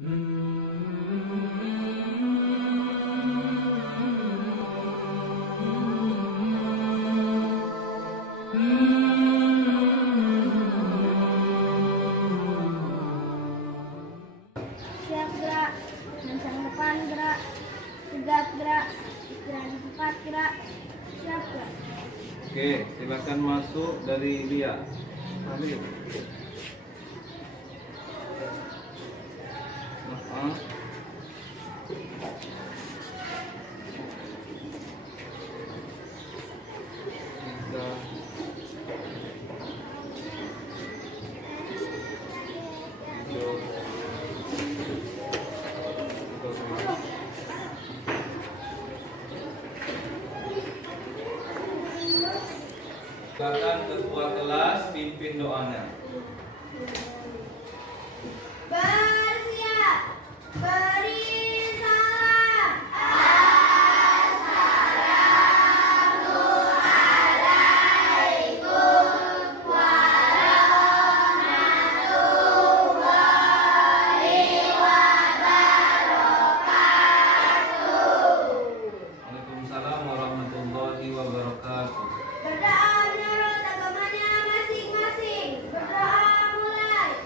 Siap gerak, lancang depan gerak, tegap gerak, istirahat cepat gerak, siap gerak. Oke, silakan masuk dari Lia. Ambil. Silakan ketua kelas pimpin doanya. Bersiap, beri salam. Waalaikumsalam warahmatullahi wabarakatuh. Berdoa menurut agamanya masing-masing. Berdoa mulai.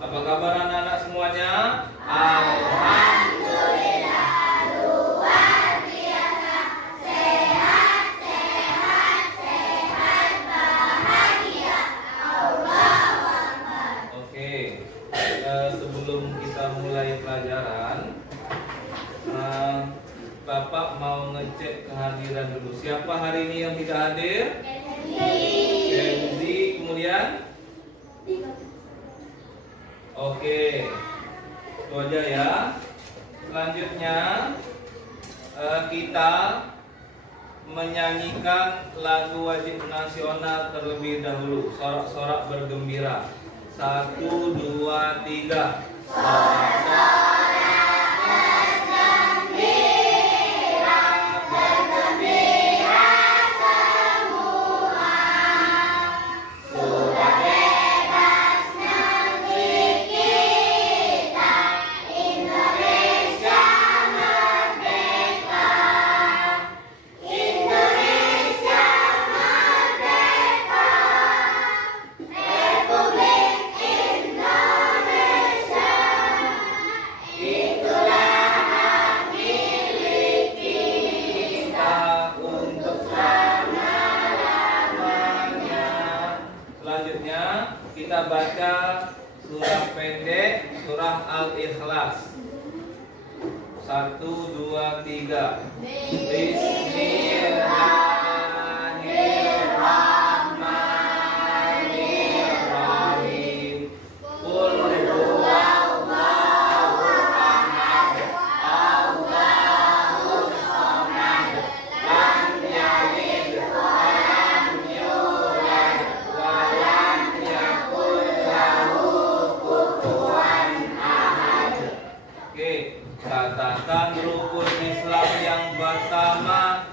Apa kabar anak-anak semuanya? Alhamdulillah. Oke, sebelum kita mulai pelajaran, Bapak mau ngecek kehadiran dulu. Siapa hari ini yang tidak hadir? Kenzi. Kemudian? Oke, itu aja ya. Selanjutnya kita menyanyikan lagu wajib nasional terlebih dahulu. Sorak-sorak bergembira. 1, 2, 3. Sorak-sorak bergembira semua. Sudah bebas negeri kita, Indonesia merdeka. Indonesia merdeka. Republik Indonesia. Itulah hak milik kita untuk selama-lamanya. Selanjutnya kita baca surah pendek, surah Al-Ikhlas. 1, 2, 3. Bismillahirrahmanirrahim. Qul huwallahu ahad, Allahus samad, lam yalid wa lam yulad wa lam yakul lahu kufuwan ahad. Oke, katakan rukun Islam yang pertama.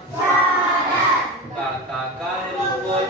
Katakan rukun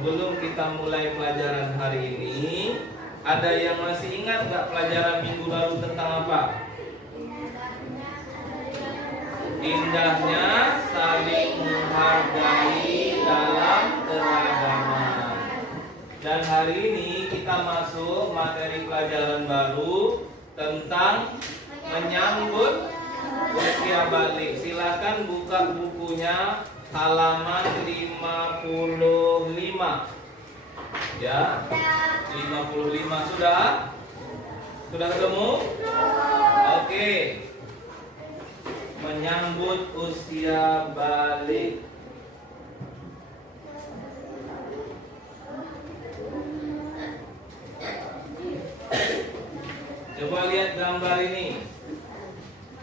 sebelum kita mulai pelajaran hari ini, ada yang masih ingat nggak pelajaran minggu lalu tentang apa? Indahnya saling menghargai dalam keragaman. Dan hari ini kita masuk materi pelajaran baru tentang menyambut usia balik. Silakan buka bukunya halaman 55. Ya, 55 sudah? Sudah ketemu? Oke. Menyambut usia balik. Coba lihat gambar ini.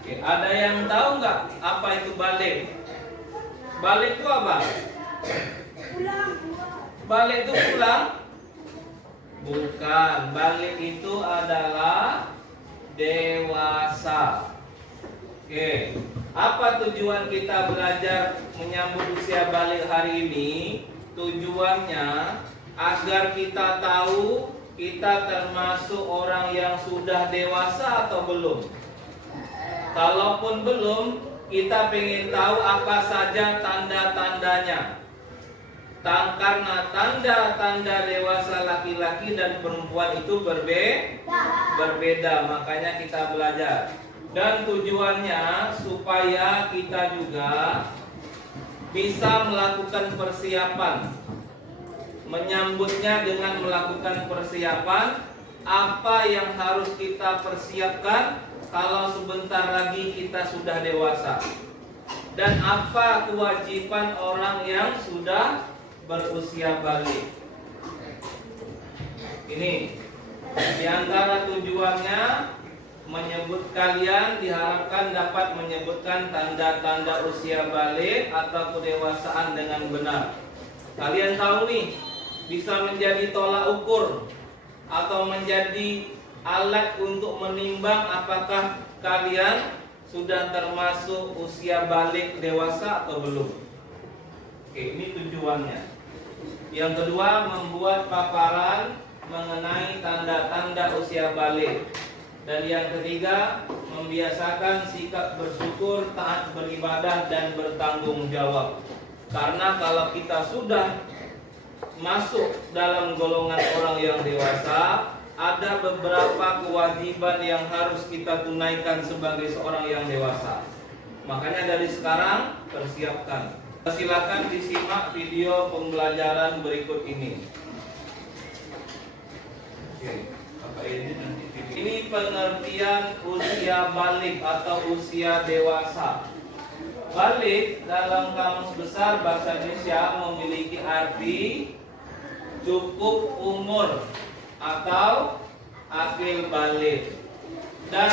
Oke, ada yang tahu nggak apa itu balik? Balik itu apa? Balik itu pulang? Bukan. Balik itu adalah dewasa. Oke, apa tujuan kita belajar menyambut usia balik hari ini? Tujuannya agar kita tahu kita termasuk orang yang sudah dewasa atau belum. Kalaupun belum, kita pengen tahu apa saja tanda-tandanya. Karena tanda-tanda dewasa laki-laki dan perempuan itu berbeda, makanya kita belajar. Dan tujuannya supaya kita juga bisa melakukan persiapan, menyambutnya dengan melakukan persiapan. Apa yang harus kita persiapkan kalau sebentar lagi kita sudah dewasa, dan apa kewajiban orang yang sudah berusia balik. Ini diantara tujuannya, menyebut kalian diharapkan dapat menyebutkan tanda-tanda usia balik atau kedewasaan dengan benar. Kalian tahu nih, bisa menjadi tolak ukur atau menjadi alat untuk menimbang apakah kalian sudah termasuk usia balik dewasa atau belum. Oke, ini tujuannya. Yang kedua, membuat paparan mengenai tanda-tanda usia balik. Dan yang ketiga, membiasakan sikap bersyukur, taat beribadah, dan bertanggung jawab. Karena kalau kita sudah masuk dalam golongan orang yang dewasa, ada beberapa kewajiban yang harus kita tunaikan sebagai seorang yang dewasa. Makanya dari sekarang persiapkan. Silakan disimak video pembelajaran berikut ini. Oke, apa ini nanti? Ini pengertian usia balik atau usia dewasa. Balik dalam Kamus Besar Bahasa Indonesia memiliki arti cukup umur atau akil balik. Dan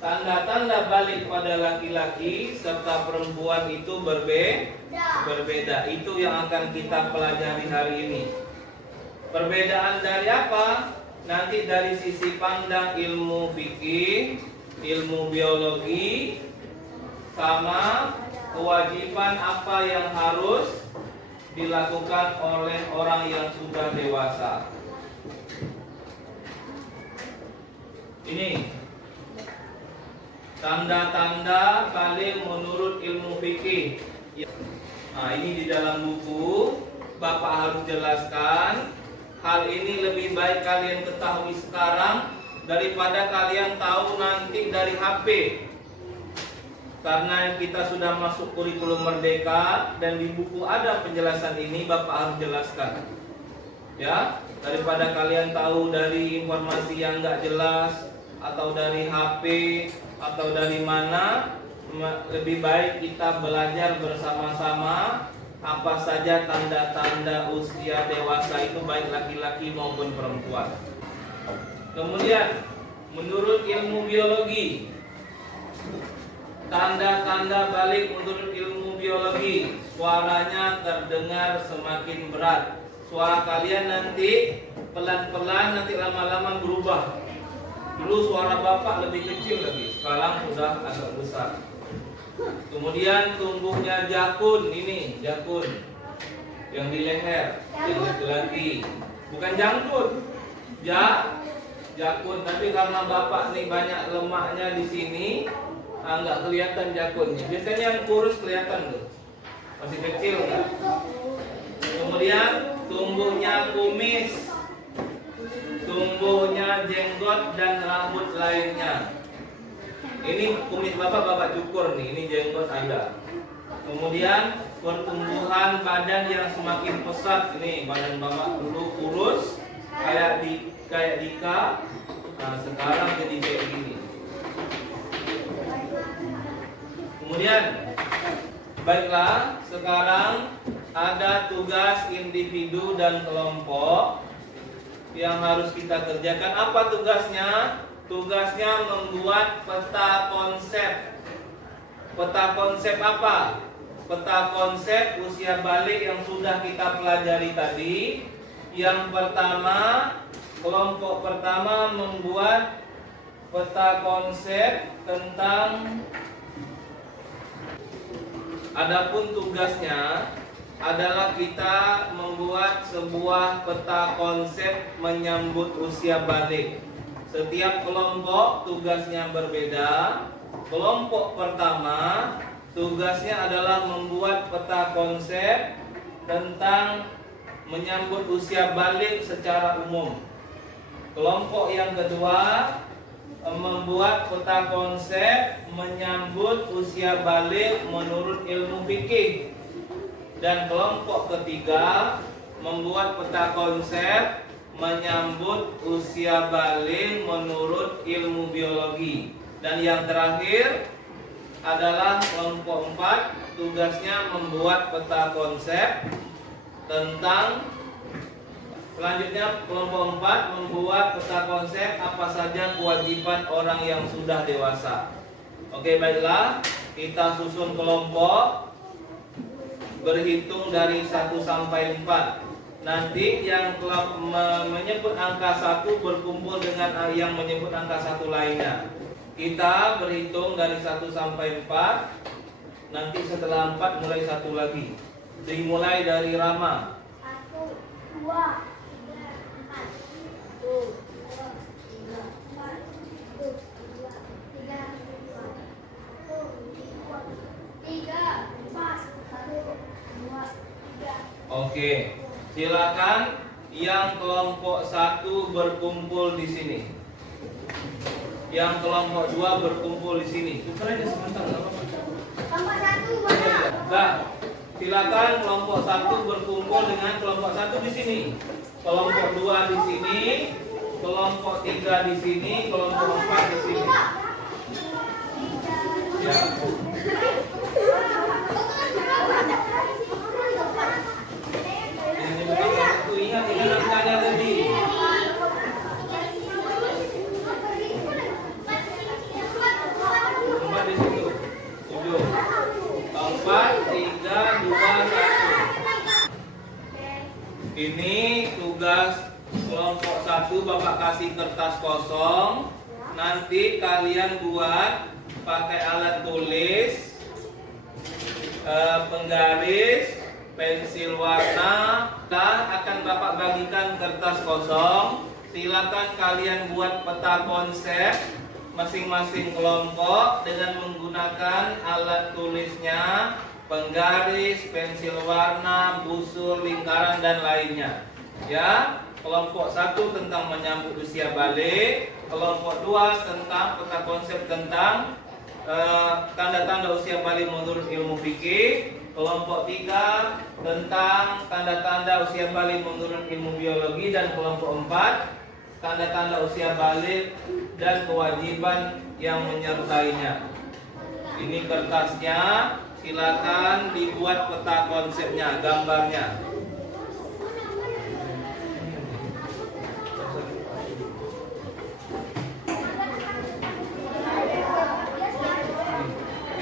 tanda-tanda balik pada laki-laki serta perempuan itu berbeda. Itu yang akan kita pelajari hari ini. Perbedaan dari apa? Nanti dari sisi pandang ilmu fikih, ilmu biologi, sama kewajiban apa yang harus dilakukan oleh orang yang sudah dewasa. Ini tanda-tanda balik menurut ilmu fikih. Nah, ini di dalam buku Bapak harus jelaskan. Hal ini lebih baik kalian ketahui sekarang daripada kalian tahu nanti dari HP. Karena kita sudah masuk kurikulum merdeka dan di buku ada penjelasan ini, Bapak harus jelaskan. Ya, daripada kalian tahu dari informasi yang nggak jelas atau dari HP atau dari mana, lebih baik kita belajar bersama-sama apa saja tanda-tanda usia dewasa itu, baik laki-laki maupun perempuan. Kemudian menurut ilmu biologi, tanda-tanda balik menurut ilmu biologi, suaranya terdengar semakin berat. Suara kalian nanti pelan-pelan, nanti lama-lama berubah. Dulu suara Bapak lebih kecil lagi, sekarang sudah agak besar. Kemudian tumbuhnya jakun, ini jakun. yang di leher, yang laki-laki. Bukan jangkut, jakun. Tapi karena bapak nih banyak lemaknya di sini, nggak kelihatan jakunnya. Biasanya yang kurus kelihatan tuh, masih kecil kan. Kemudian tumbuhnya kumis, tumbuhnya jenggot dan rambut lainnya. Ini kumis bapak cukur nih, ini jenggot ada. Kemudian pertumbuhan badan yang semakin pesat. Ini badan bapak dulu kurus kayak Dika, nah sekarang jadi kayak gini. Kemudian baiklah, sekarang ada tugas individu dan kelompok yang harus kita kerjakan. Apa tugasnya? Tugasnya membuat peta konsep. Peta konsep apa? Peta konsep usia balik yang sudah kita pelajari tadi. Yang pertama, kelompok pertama membuat peta konsep tentang, adapun tugasnya adalah kita membuat sebuah peta konsep menyambut usia balik. Setiap kelompok tugasnya berbeda. Kelompok pertama tugasnya adalah membuat peta konsep tentang menyambut usia balik secara umum. Kelompok yang kedua membuat peta konsep menyambut usia balik menurut ilmu fikih. Dan kelompok ketiga membuat peta konsep menyambut usia balik menurut ilmu biologi. Dan yang terakhir adalah kelompok 4, tugasnya membuat peta konsep tentang, selanjutnya kelompok 4 membuat peta konsep apa saja kewajiban orang yang sudah dewasa. Oke, baiklah, kita susun kelompok berhitung dari 1 sampai 4. Nanti yang menyebut angka 1 berkumpul dengan yang menyebut angka 1 lainnya. Kita berhitung dari 1 sampai 4. Nanti setelah 4 mulai 1 lagi. Dimulai dari Rama. 1, 2, 3, 4. 1, 2, 3. Oke, silakan yang kelompok 1 berkumpul di sini. Yang kelompok 2 berkumpul di sini. Tukar aja sebentar, enggak apa-apa. Kelompok 1 mana? Nah, silakan kelompok 1 berkumpul dengan kelompok 1 di sini. Kelompok 2 di sini, kelompok 3 di sini, kelompok 4 di sini. Ya. Ini bukan waktu, ingat ini angkanya tadi. 4 di situ. 7. 4, 3, 2, 1. Ini tugas kelompok 1, Bapak kasih kertas kosong. Nanti kalian buat pakai alat tulis, penggaris, pensil warna. Akan Bapak bagikan kertas kosong. Silakan kalian buat peta konsep masing-masing kelompok dengan menggunakan alat tulisnya, penggaris, pensil warna, busur, lingkaran dan lainnya. Ya, kelompok 1 tentang menyambut usia balik, kelompok 2 tentang peta konsep tentang tanda-tanda usia balik menurut ilmu fikih, kelompok 3 tentang tanda-tanda usia balik menurut ilmu biologi, dan kelompok 4 tanda-tanda usia balik dan kewajiban yang menyertainya. Ini kertasnya, silakan dibuat peta konsepnya, gambarnya.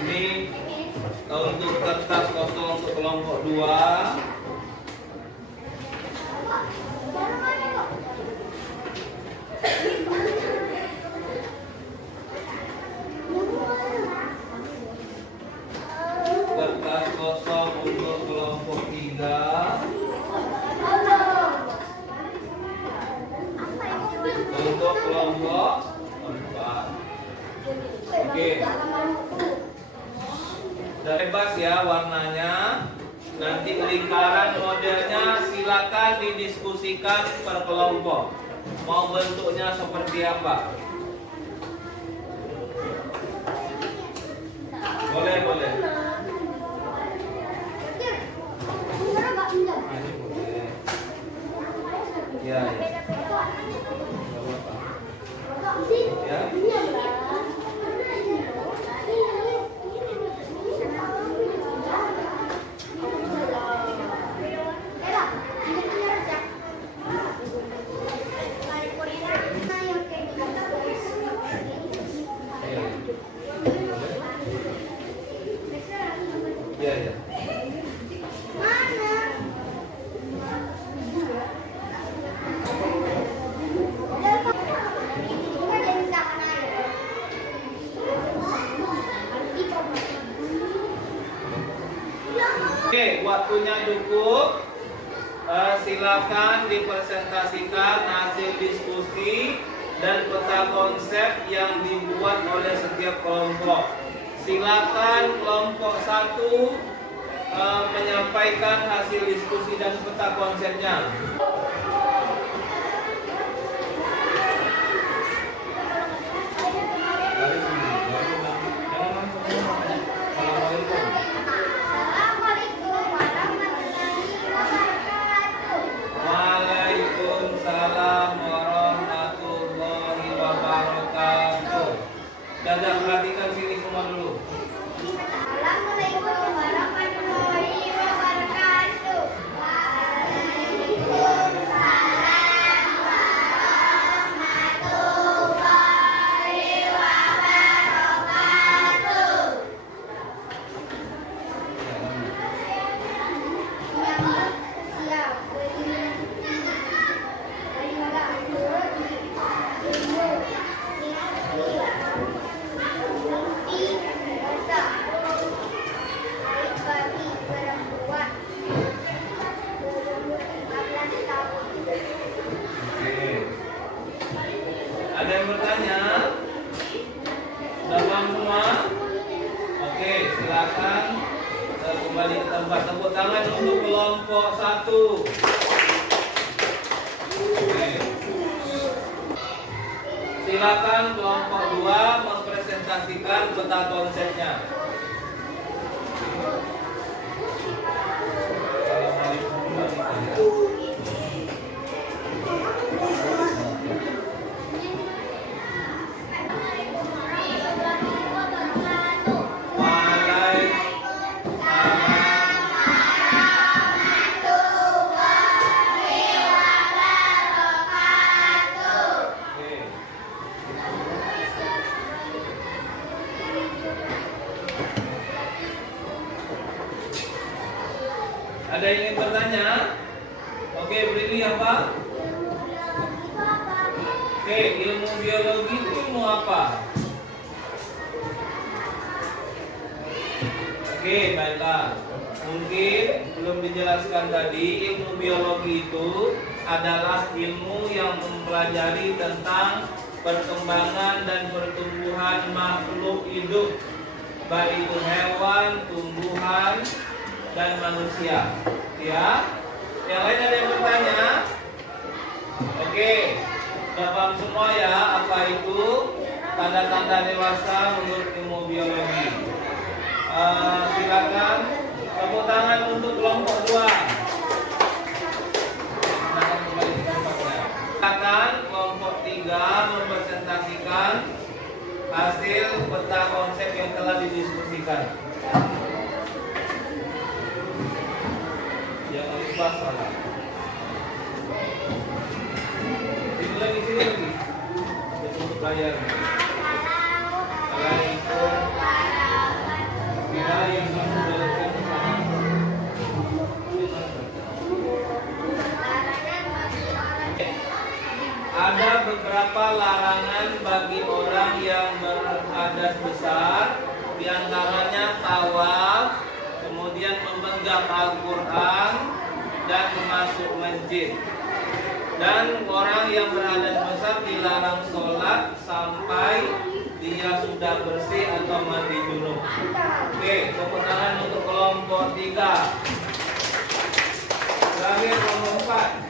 Ini untuk kertas kosong untuk kelompok 2. Kertas kosong untuk kelompok 3. bebas ya warnanya. Nanti lingkaran modelnya silakan didiskusikan per kelompok. Mau bentuknya seperti apa? Boleh, boleh. Ya, ya. Ya, ya. Oke, waktunya cukup. Silakan dipresentasikan hasil diskusi dan peta konsep yang dibuat oleh setiap kelompok. Silakan kelompok 1 menyampaikan hasil diskusi dan peta konsepnya. Waalaikumsalam warahmatullahi wabarakatuh. Dadah, perhatikan sini semua dulu. Assalamualaikum warahmatullahi wabarakatuh. Waalaikumsalam warahmatullahi wabarakatuh. Siap. Ada yang bertanya? Sudah paham semua? Oke, silakan kembali ke tempat. Tepuk tangan untuk kelompok 1. Oke. Silakan kelompok 2 mempresentasikan peta konsepnya. Assalamualaikum warahmatullahi wabarakatuh. Ada yang ingin bertanya? Oke, beri apa? Oke, ilmu biologi itu ilmu apa? Oke, baiklah. Mungkin belum dijelaskan tadi, ilmu biologi itu adalah ilmu yang mempelajari tentang perkembangan dan pertumbuhan makhluk hidup, baik itu hewan, tumbuhan, dan manusia. Ya, yang lain ada yang bertanya? Oke, sudah paham semua ya apa itu tanda-tanda dewasa menurut ilmu biologi. Silakan tepuk tangan untuk kelompok 2. Silakan kembali ke tempatnya. Silakan kelompok 3 mempresentasikan hasil peta konsep yang telah didiskusikan. Jangan lupa salah. Sini lagi. Untuk layar. Assalamualaikum. Bila yang kamu belajar sama. Ada beberapa larangan bagi orang yang berhadas besar, di antaranya tawaf, kemudian memegang Al-Quran dan masuk masjid. Dan orang yang berhadas besar dilarang sholat sampai dia dia sudah bersih atau mandi junub. Oke, tepuk tangan untuk kelompok 3. Terakhir kelompok 4.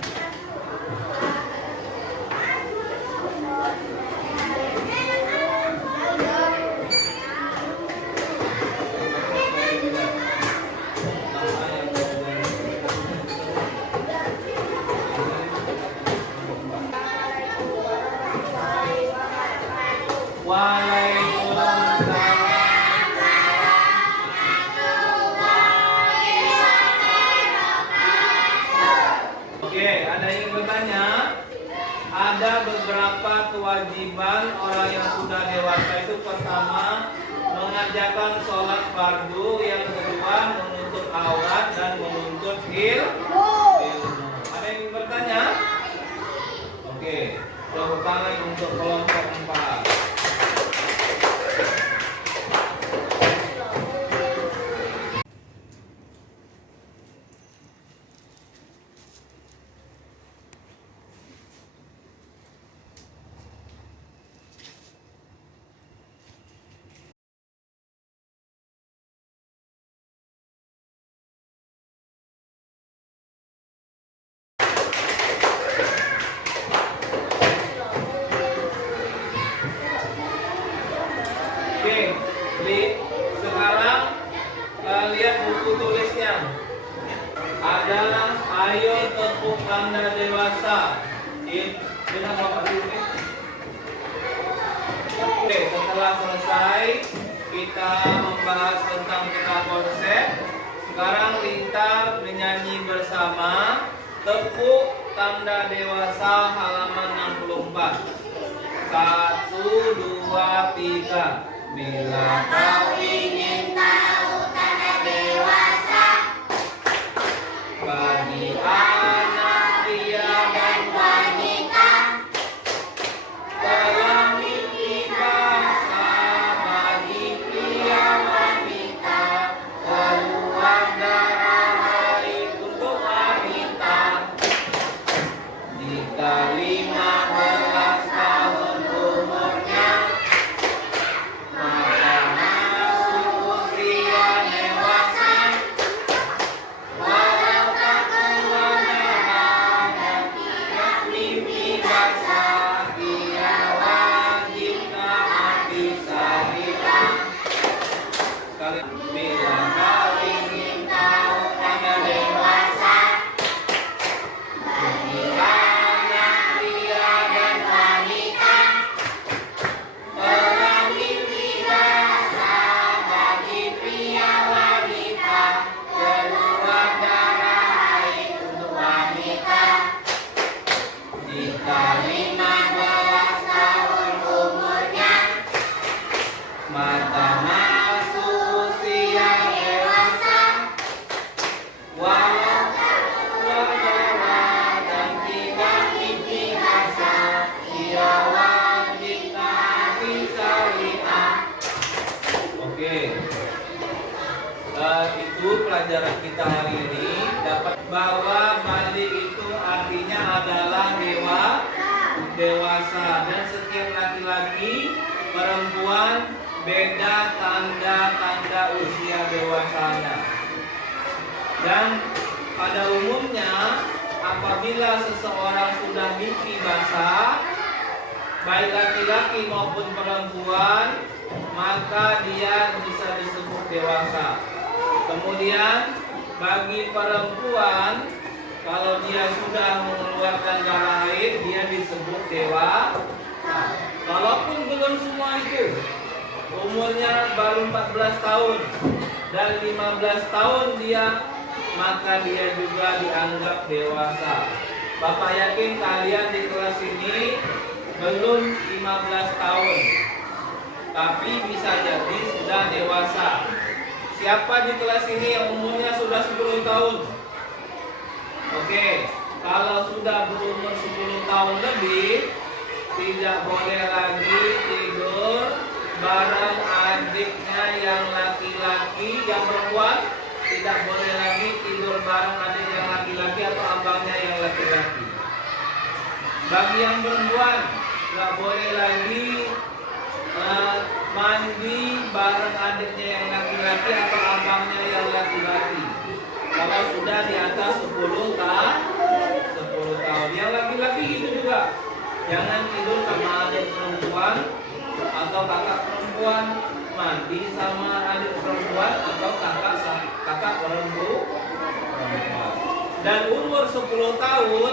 Oke, ada yang bertanya? Ada beberapa kewajiban orang yang sudah dewasa itu. Pertama, mengerjakan sholat fardu. Yang kedua, menuntut aurat dan menuntut ilmu. Ada yang bertanya? Oke, tepuk tangan untuk kelompok 4. Oke, sekarang lihat buku tulisnya. Ada ayo tepuk tanda dewasa. Dengan Bapak dulu. Oke, setelah selesai kita membahas tentang peta konsep. Sekarang kita menyanyi bersama tepuk tanda dewasa halaman 64. 1, 2, 3. Bila kau ingin tahu tanda dewasa bagi anak pria dan wanita, kelamin dibahasa bagi pria wanita, keluar darah haid untuk wanita. Jika 15 tahun umurnya, itu pelajaran kita hari ini. Dapat bahwa balik itu artinya adalah dewasa, dan setiap laki-laki perempuan beda tanda-tanda usia dewasanya. Dan pada umumnya apabila seseorang sudah mimpi basah, baik laki-laki maupun perempuan, maka dia bisa disebut dewasa. Kemudian bagi perempuan, kalau dia sudah mengeluarkan darah haid, dia disebut dewasa. Walaupun belum semua itu, umurnya baru 14 tahun dan 15 tahun dia, maka dia juga dianggap dewasa. Bapak yakin kalian di kelas ini belum 15 tahun, tapi bisa jadi sudah dewasa. Siapa di kelas ini yang umurnya sudah 10 tahun? Oke, kalau sudah berumur 10 tahun lebih, tidak boleh lagi tidur bareng adiknya yang laki-laki. Yang perempuan tidak boleh lagi tidur bareng adik yang laki-laki atau abangnya yang laki-laki. Bagi yang perempuan, nggak boleh lagi mandi bareng adiknya yang laki-laki atau abangnya yang laki-laki. Kalau sudah di atas 10 tahun. Yang laki-laki itu juga. Jangan tidur sama adik perempuan atau kakak perempuan, mandi sama adik perempuan atau kakak perempuan. Dan umur 10 tahun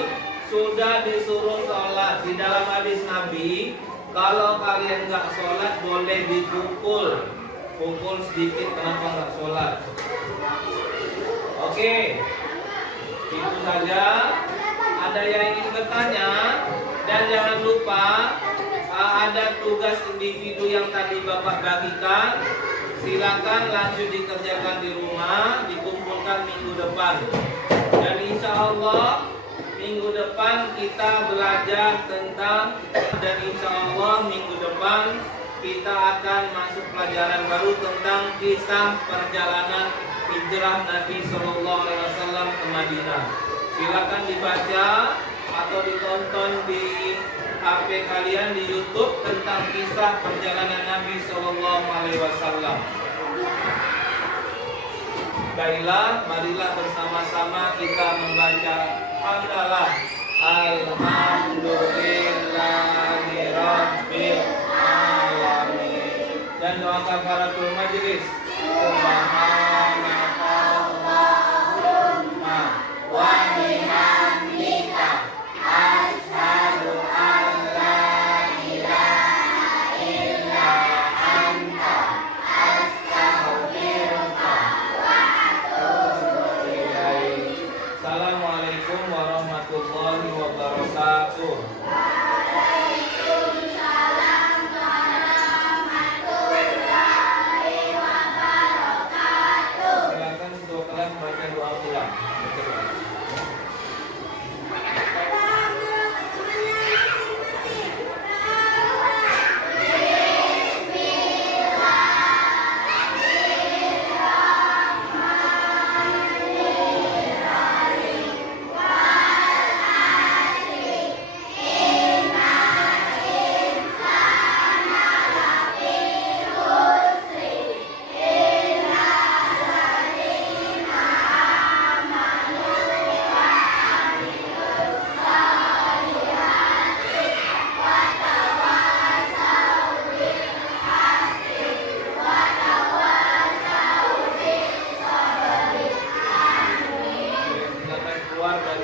sudah disuruh sholat. Di dalam hadis Nabi, kalau kalian nggak sholat boleh dipukul. Pukul sedikit, kenapa nggak sholat? Oke, itu saja. Ada yang ingin bertanya? Dan jangan lupa ada tugas individu yang tadi Bapak bagikan. Silakan lanjut dikerjakan di rumah, dikumpulkan minggu depan. Dan insya Allah minggu depan kita belajar tentang, dan insya Allah minggu depan kita akan masuk pelajaran baru tentang kisah perjalanan hijrah Nabi Shallallahu Alaihi Wasallam ke Madinah. Silakan dibaca atau ditonton di HP kalian di YouTube tentang kisah perjalanan Nabi Shallallahu Alaihi Wasallam. Baiklah, marilah bersama-sama kita membaca hamdalah alhamdulillahirabbil alamin dan doa kafaratul majelis. Subhanakallahumma wa bihamdika asyhadu an la ilaha illa anta astaghfiruka wa atubu ilaik. Assalamualaikum warahmatullahi wabarakatuh. Waalaikumsalam warahmatullahi wabarakatuh. Silakan dua kalian baca doa pulang. Silakan keluar dari